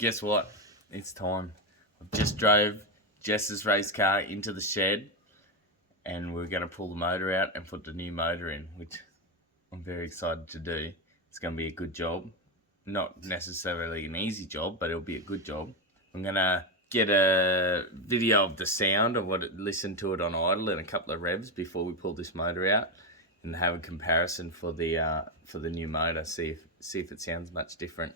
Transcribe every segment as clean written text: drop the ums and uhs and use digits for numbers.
guess what? It's time. I've just drove Jess's race car into the shed and we're going to pull the motor out and put the new motor in, which I'm very excited to do. It's going to be a good job. Not necessarily an easy job, but it'll be a good job. I'm going to get a video of the sound of listen to it on idle and a couple of revs before we pull this motor out and have a comparison for the new motor, see if it sounds much different.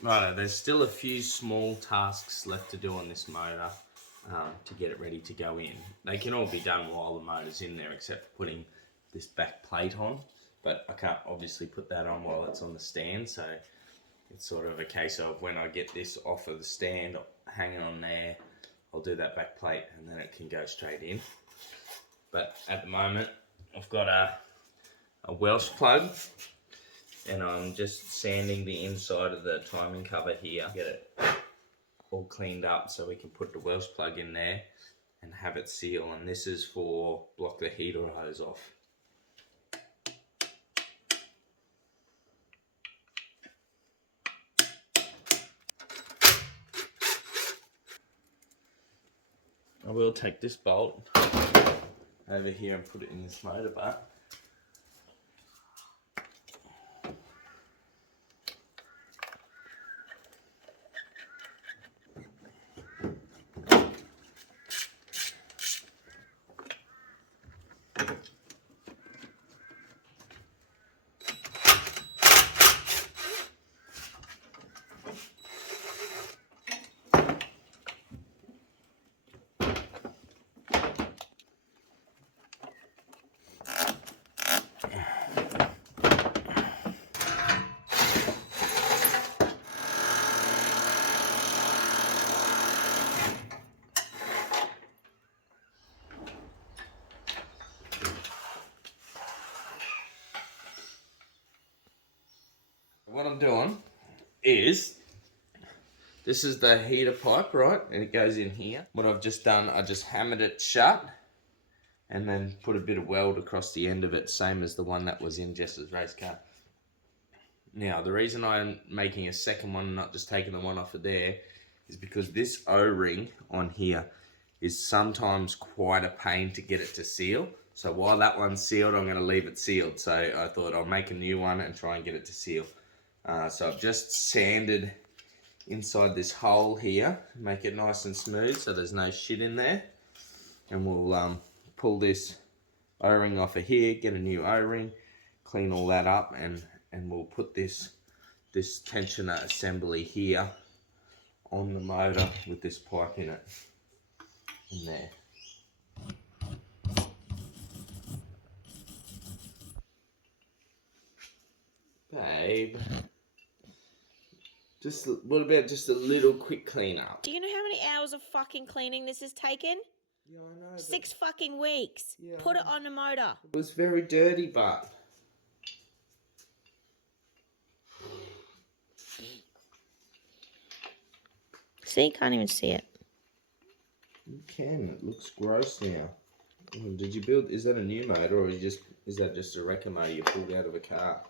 Right, there's still a few small tasks left to do on this motor to get it ready to go in. They can all be done while the motor's in there, except for putting this back plate on. But I can't obviously put that on while it's on the stand, so it's sort of a case of when I get this off of the stand, hanging on there, I'll do that back plate and then it can go straight in. But at the moment, I've got a Welsh plug. And I'm just sanding the inside of the timing cover here, get it all cleaned up so we can put the Welsh plug in there and have it seal. And this is for block the heater hose off. I will take this bolt over here and put it in this motor butt. What I'm doing is, this is the heater pipe, right? And it goes in here. What I've just done, I just hammered it shut and then put a bit of weld across the end of it, same as the one that was in Jess's race car. Now, the reason I'm making a second one, not just taking the one off of there, is because this O-ring on here is sometimes quite a pain to get it to seal. So while that one's sealed, I'm going to leave it sealed. So I thought I'll make a new one and try and get it to seal. So I've just sanded inside this hole here, make it nice and smooth so there's no shit in there. And we'll pull this O-ring off of here, get a new O-ring, clean all that up, and we'll put this tensioner assembly here on the motor with this pipe in it, in there. Babe, what about just a little quick clean up? Do you know how many hours of fucking cleaning this has taken? Yeah, I know. 6 fucking weeks. Yeah, put it on the motor. It was very dirty, but... See, you can't even see it. You can. It looks gross now. Did you build... Is that a new motor, or is that just a wrecker motor you pulled out of a car?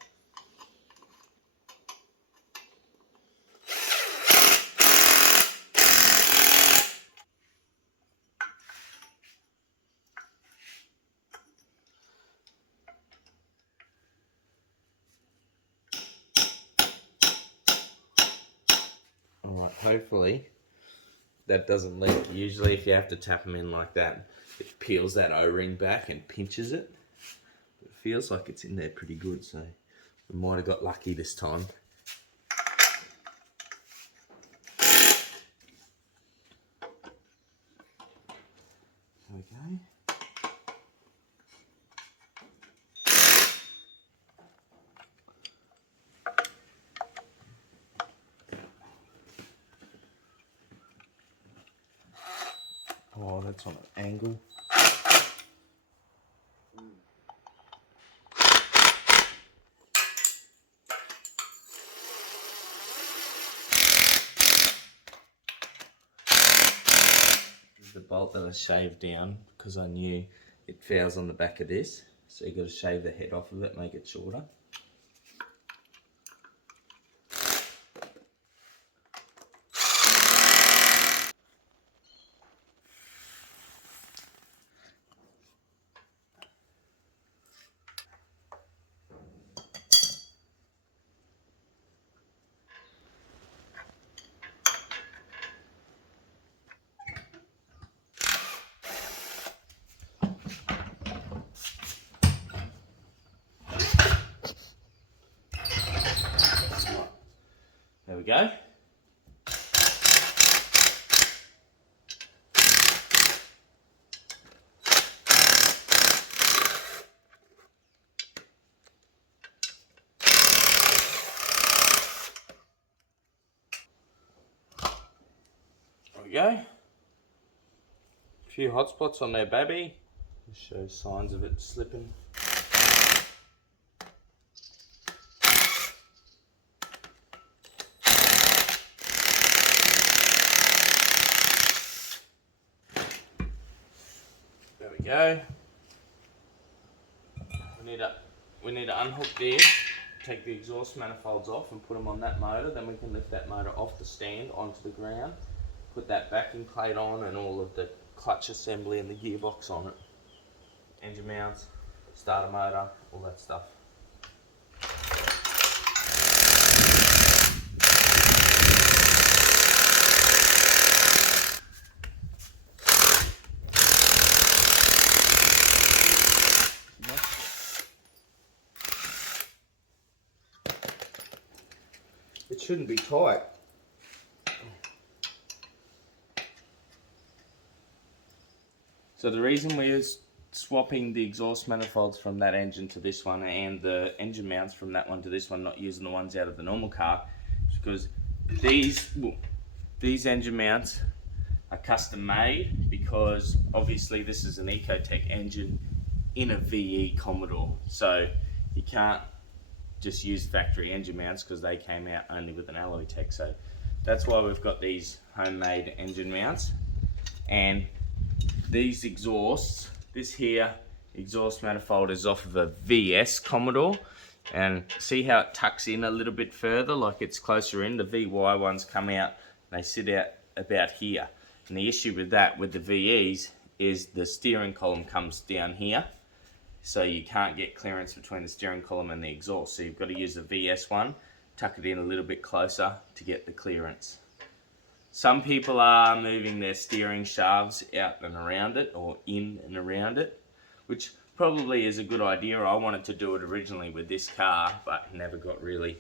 Alright, hopefully that doesn't leak. Usually if you have to tap them in like that, it peels that O-ring back and pinches it. It feels like it's in there pretty good, so we might have got lucky this time. Okay. Oh, that's on an angle. This is the bolt that I shaved down because I knew it fouls on the back of this. So you got to shave the head off of it, make it shorter. There we go. There we go. A few hot spots on there, baby. Just shows signs of it slipping. There we go. We need to unhook this, take the exhaust manifolds off and put them on that motor. Then we can lift that motor off the stand onto the ground, put that backing plate on and all of the clutch assembly and the gearbox on it. Engine mounts, starter motor, all that stuff. It shouldn't be tight. So the reason we're swapping the exhaust manifolds from that engine to this one and the engine mounts from that one to this one, not using the ones out of the normal car, is because these engine mounts are custom made, because obviously this is an Ecotec engine in a VE Commodore, so you can't just use factory engine mounts because they came out only with an alloy tech. So that's why we've got these homemade engine mounts. And these exhausts, this here exhaust manifold is off of a VS Commodore, and see how it tucks in a little bit further, like it's closer in. The VY ones come out, they sit out about here. And the issue with that, with the VEs, is the steering column comes down here, so you can't get clearance between the steering column and the exhaust. So you've got to use the VS one, tuck it in a little bit closer to get the clearance. Some people are moving their steering shafts out and around it, or in and around it, which probably is a good idea. I wanted to do it originally with this car, but never got really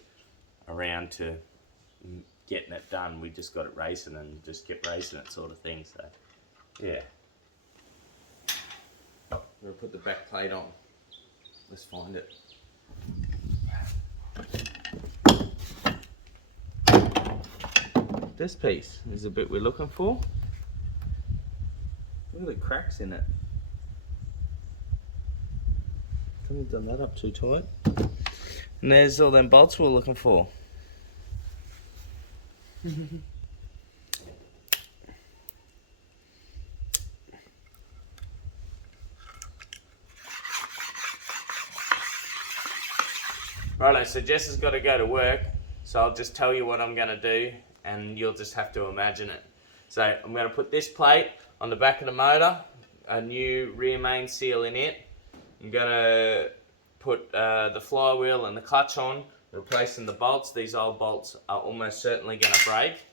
around to getting it done. We just got it racing and just kept racing it, sort of thing. So yeah, I'm gonna put the back plate on. Let's find it. This piece is the bit we're looking for. Look at the cracks in it. Haven't done that up too tight. And there's all them bolts we're looking for. Righto, so Jess has got to go to work, so I'll just tell you what I'm going to do and you'll just have to imagine it. So I'm going to put this plate on the back of the motor, a new rear main seal in it. I'm going to put the flywheel and the clutch on, replacing the bolts. These old bolts are almost certainly going to break.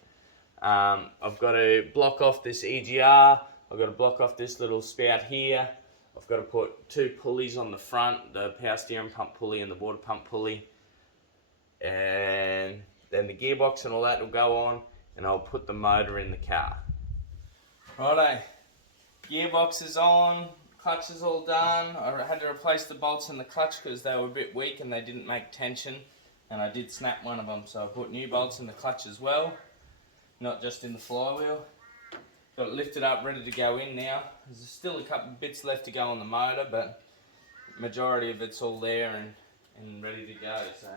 I've got to block off this EGR, I've got to block off this little spout here. I've got to put two pulleys on the front, the power steering pump pulley and the water pump pulley. And then the gearbox and all that will go on, and I'll put the motor in the car. Righto, gearbox is on, clutch is all done. I had to replace the bolts in the clutch because they were a bit weak and they didn't make tension. And I did snap one of them, so I put new bolts in the clutch as well, not just in the flywheel. Got it lifted up, ready to go in now. There's still a couple of bits left to go on the motor, but majority of it's all there and ready to go. So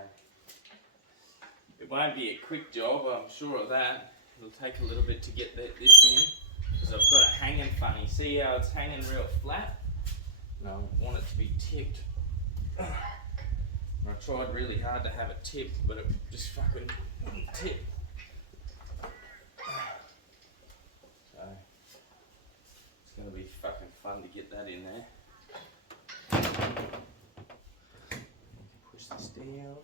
it won't be a quick job, I'm sure of that. It'll take a little bit to get this in, because I've got it hanging funny. See how it's hanging real flat? And I want it to be tipped. And I tried really hard to have it tipped, but it just fucking wouldn't tip. So it's going to be fucking fun to get that in there. Push this down.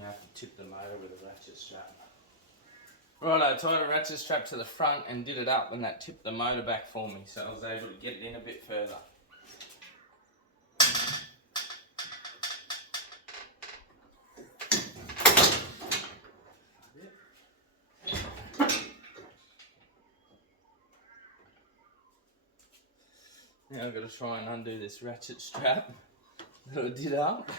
I have to tip the motor with a ratchet strap. Right, I tied a ratchet strap to the front and did it up, and that tipped the motor back for me, so I was able to get it in a bit further. Now I've got to try and undo this ratchet strap that I did up.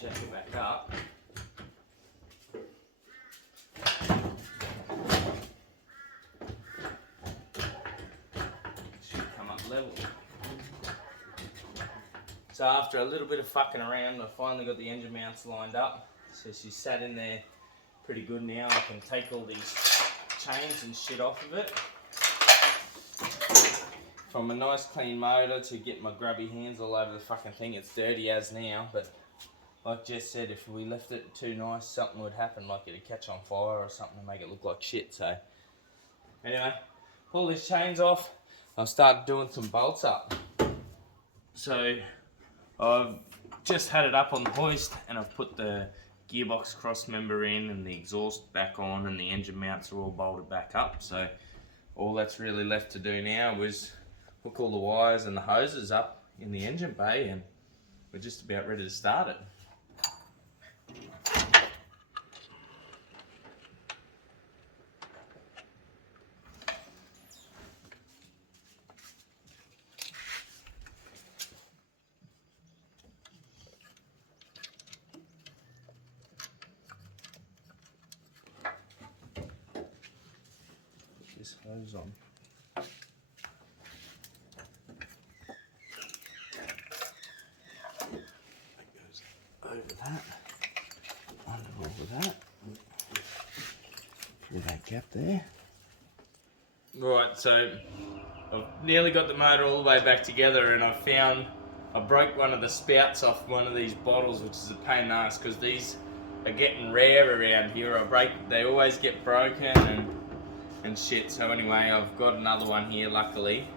Jack it back up. Should come up level. So after a little bit of fucking around, I finally got the engine mounts lined up. So she's sat in there pretty good now. I can take all these chains and shit off of it. From a nice clean motor to get my grubby hands all over the fucking thing. It's dirty as now, but like Jess said, if we left it too nice, something would happen, like it'd catch on fire or something and make it look like shit. So anyway, pull these chains off. I'll start doing some bolts up. So I've just had it up on the hoist and I've put the gearbox cross member in and the exhaust back on, and the engine mounts are all bolted back up. So all that's really left to do now was hook all the wires and the hoses up in the engine bay, and we're just about ready to start it. Put this hose on. Over that, under all of that, through that gap there. Right, so I've nearly got the motor all the way back together, and I broke one of the spouts off one of these bottles, which is a pain in the ass because these are getting rare around here. They always get broken and shit. So anyway, I've got another one here, luckily,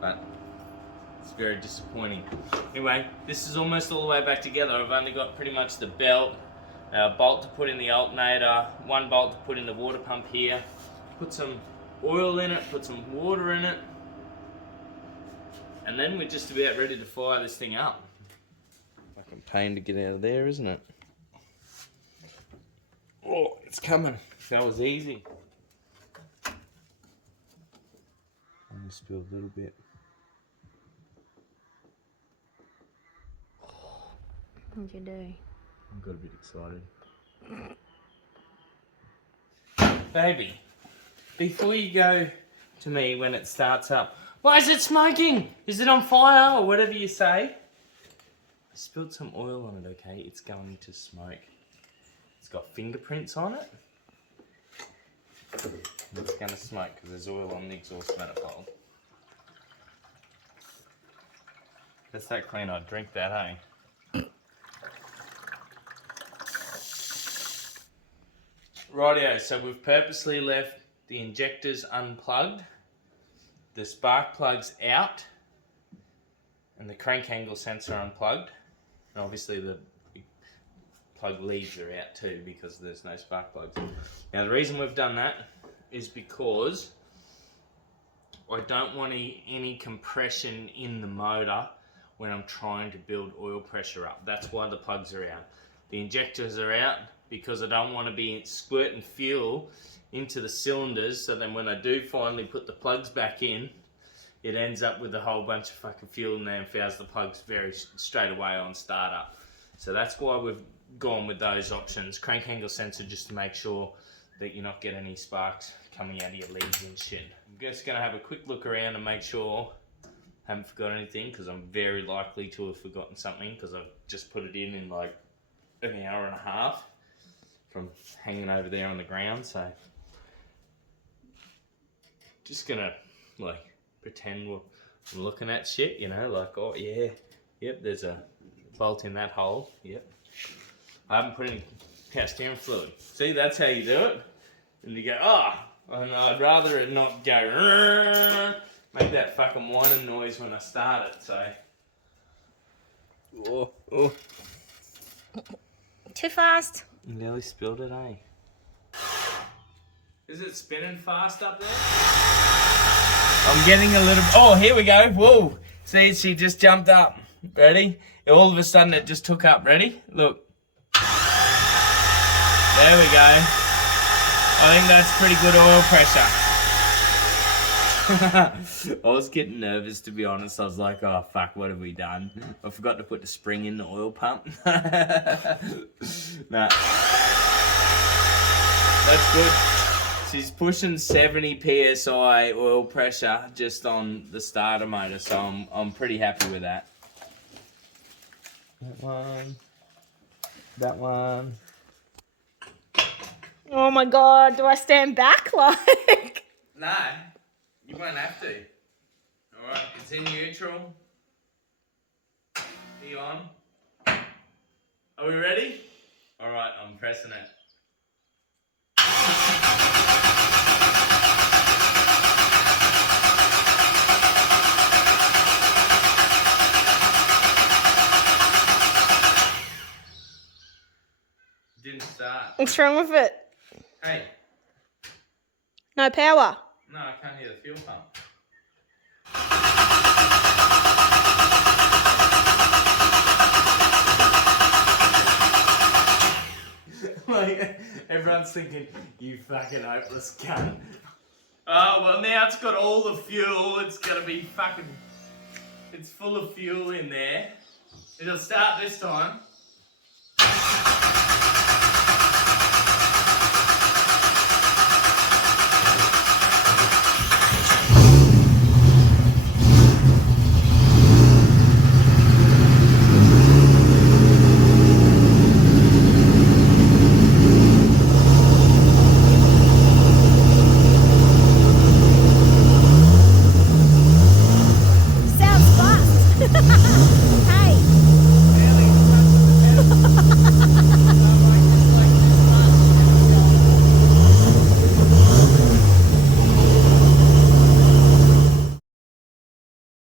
but it's very disappointing. Anyway, this is almost all the way back together. I've only got pretty much the belt, bolt to put in the alternator, one bolt to put in the water pump here, put some oil in it, put some water in it, and then we're just about ready to fire this thing up. Fucking pain to get out of there, isn't it? Oh, it's coming. That was easy. I'm gonna spill a little bit. What'd you do? I got a bit excited. Baby, before you go to me when it starts up, why is it smoking? Is it on fire or whatever you say? I spilled some oil on it, okay? It's going to smoke. It's got fingerprints on it. It's going to smoke because there's oil on the exhaust manifold. That's that clean, I'd drink that, eh? Rightio, so we've purposely left the injectors unplugged the spark plug's out and the crank angle sensor unplugged. And obviously the plug leads are out too because there's no spark plugs. Now the reason we've done that is because I don't want any compression in the motor when I'm trying to build oil pressure up. That's why the plugs are out. The injectors are out because I don't want to be squirting fuel into the cylinders, so then when I do finally put the plugs back in, it ends up with a whole bunch of fucking fuel in there and fouls the plugs very straight away on startup. So that's why we've gone with those options. Crank angle sensor just to make sure that you're not getting any sparks coming out of your leads and shit. I'm just going to have a quick look around and make sure I haven't forgot anything, because I'm very likely to have forgotten something because I've just put it in like an hour and a half from hanging over there on the ground. So just gonna like pretend I'm looking at shit, you know, like, oh yeah, yep, there's a bolt in that hole, yep. I haven't put any power steering fluid. See, that's how you do it. And you go, oh, and I'd rather it not go, make that fucking whining noise when I start it, so. Oh. Too fast. Nearly spilled it, eh? Is it spinning fast up there? I'm getting a little... Oh, here we go. Whoa. See, she just jumped up. Ready? All of a sudden, it just took up. Ready? Look. There we go. I think that's pretty good oil pressure. I was getting nervous, to be honest. I was like, oh, fuck, what have we done? I forgot to put the spring in the oil pump. Nah. That's good. She's pushing 70 psi oil pressure just on the starter motor, so I'm pretty happy with that. That one. Oh my god, do I stand back like? No, you won't have to. Alright, it's in neutral. Be on. Are we ready? Alright, I'm pressing it. Didn't start. What's wrong with it? Hey. No power. No, I can't hear the fuel pump. Like, everyone's thinking, you fucking hopeless cunt. Oh, well now it's got all the fuel, it's gonna be fucking... It's full of fuel in there. It'll start this time.